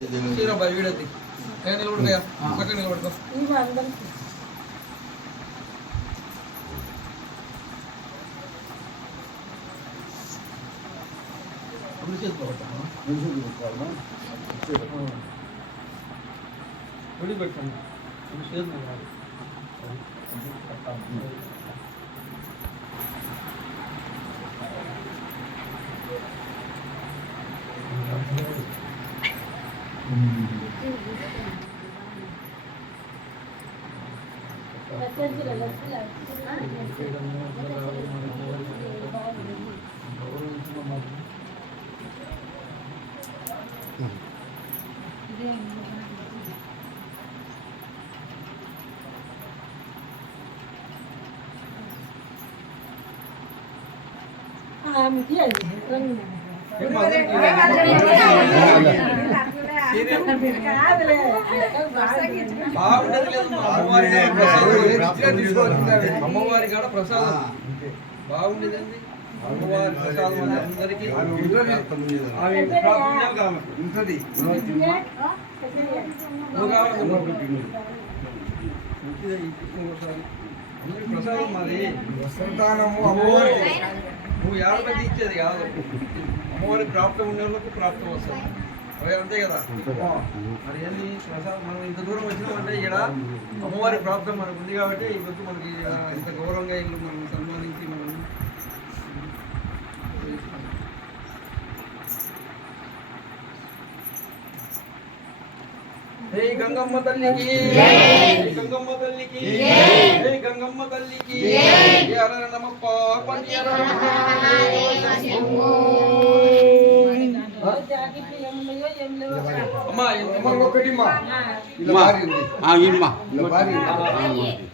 శ్రీరాబాయ్ వీడది నేను నిలబడుకోయా పక్కన నిలబడుకో ఇవి అందరికి విడి పెట్టండి చేతులు आम्ही ती आहे అమ్మవారి కాడ ప్రసాదం రిచ్గా అమ్మవారి కాడ ప్రసాదం బాగుండేది. అమ్మవారి ప్రసాదం అని అందరికీ ఆమె ప్రసాదం మరి వసంతానము అమ్మవారికి నువ్వు యాభై ఇచ్చేది కాదు అమ్మవారి ప్రాప్తం ఉండే వాళ్ళకు ప్రాప్తం వస్తుంది అంతే కదా మరి ఏంది మనం ఇంత దూరం వచ్చినామంటే ఇక్కడ అమ్మవారి ప్రాప్తం మనకు ఉంది కాబట్టి ఈరోజు మనకి ఇంత గౌరవంగా ఇల్లు మనం సన్మానించి మనం హే గంగమ్మ తల్లికి గంగమ్మ తల్లికి హే గంగమ్మ తల్లికి నమ அம்மா அம்மா கொட்டிமா இந்த மாதிரி இருக்கு. ஆ இம்மா இந்த மாதிரி இருக்கு.